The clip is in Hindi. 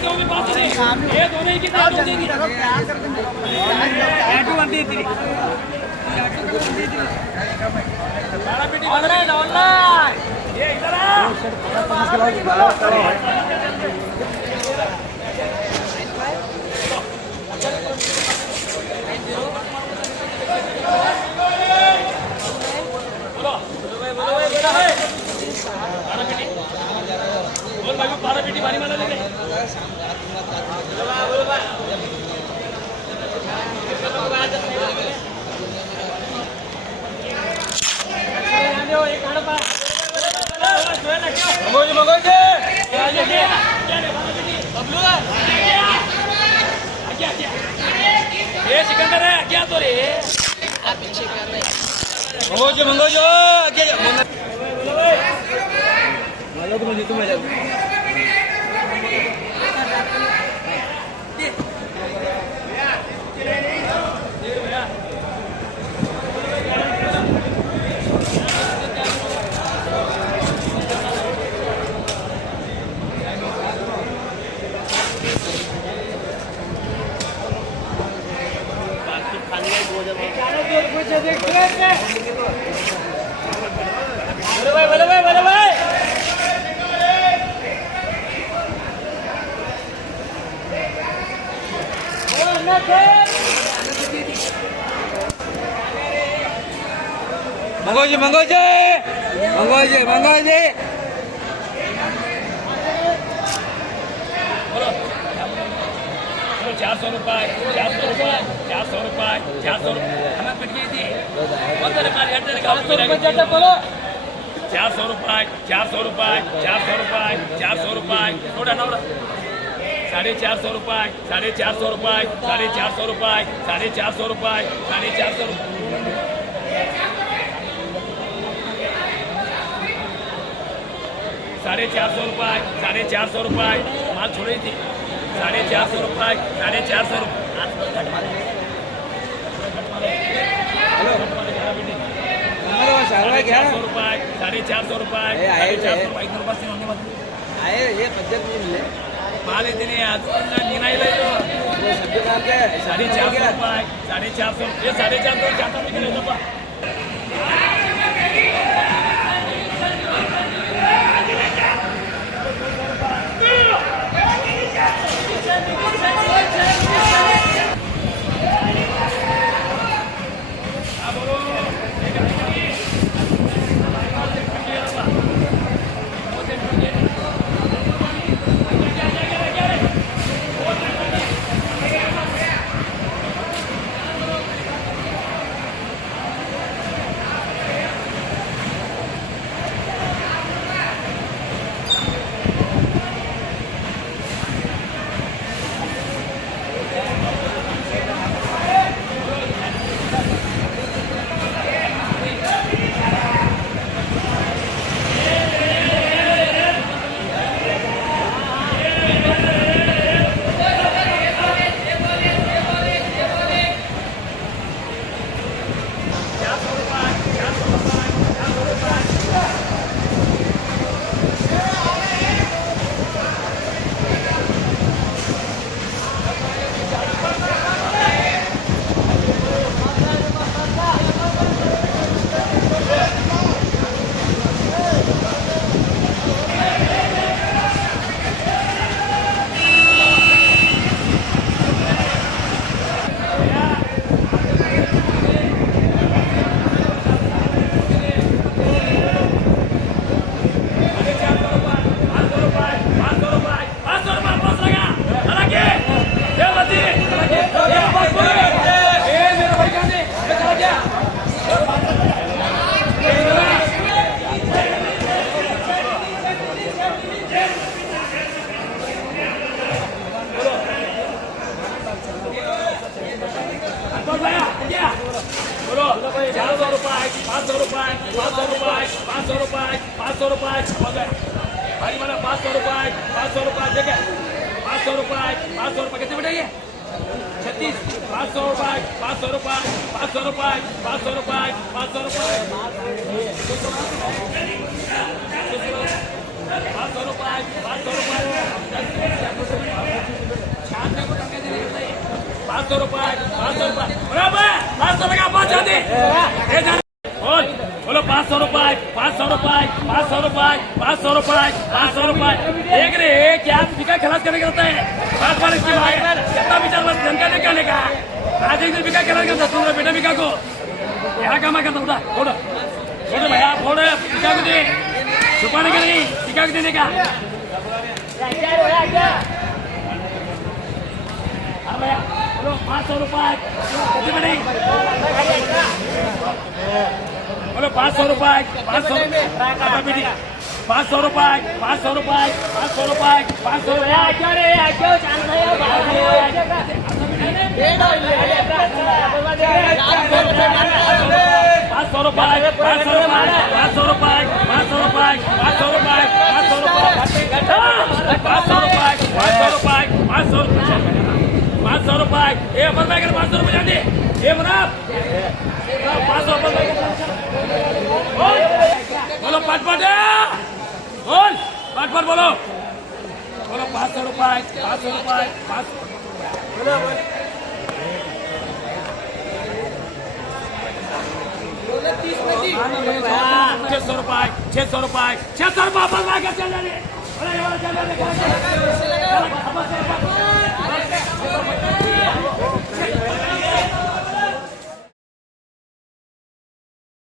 क्यों भी पास नहीं ये दोनों ही की तरह दो देगी याटू बंदी इतनी बारा बेटी ऑनलाइन ऑनलाइन ये इधर आ बारा बेटी बारी माला लेके ये सिकंदर है क्या तो रे आप पीछे कर रहे मंगोजो मालो तो मुझे तुम आ जाओ मंगोजी मंगोजी मंगोजी मंगोजी 400 रुपये 400 रुपये 400 रुपये 400 रुपये हमें पिट गई थी बहुत सारे माल यार तेरे गाँव में बोलो 400 रुपये 400 रुपये 400 रुपये 400 रुपये नोड़ा नोड़ा 450 रुपये 450 रुपये 450 रुपये 450 रुपये 450 रुपये 450 रुपये 450 रुपये माल छोड़ी थी 450 रुपये 450 रुपये 450 रुपये 450 रुपये आए ये पद्धत नहीं मिले माल इतने नहीं 450 रुपये 450 ये 450 जाता निकले दफा बोलो 400 रुपये 500 रुपये 500 रुपये 500 रुपये 500 रुपये भारी वाला 500 रुपये 500 रुपये देखे 500 रुपये 500 रुपये कितने बैठेंगे 36 500 रुपये 500 रुपये 500 रुपये 500 रुपये 500 रुपये 500 रुपये 500 रुपये 500 रुपए बराबर 500 लगा 5 आदि बोलो 500 रुपए 500 रुपए 500 रुपए 500 रुपए 500 रुपए देख रहे क्या बिका खलास करने करता है बार इसकी माँ कितना विचार बस जनता ने क्या लेगा आज एक दिन बिका खलास करता सुन रहे बेटा बिका को यहाँ काम करता होता फोड़ो फोड़ो भैया फोड़ो बिका को दे छुपाने का नहीं बिका को देने का हाँ भैया बोलो 500 रुपए बोलो 500 रुपए 500 रुपए 500 रुपए 500 रुपए 500 रुपए 500 रुपए क्यों रे क्यों चांद है 500 रुपए 500 रुपए 500 रुपए 500 रुपए 500 रुपए 500 रुपए 500 रुपए ये अपन भाई कर 500 रुपए जाते ये बना 500 रुपए बोलो पाँच बोल पाँच बोलो 500 रुपए 500 रुपए 600 रुपए 600 रुपए 600 रुपए अपन भाई कर चल जाने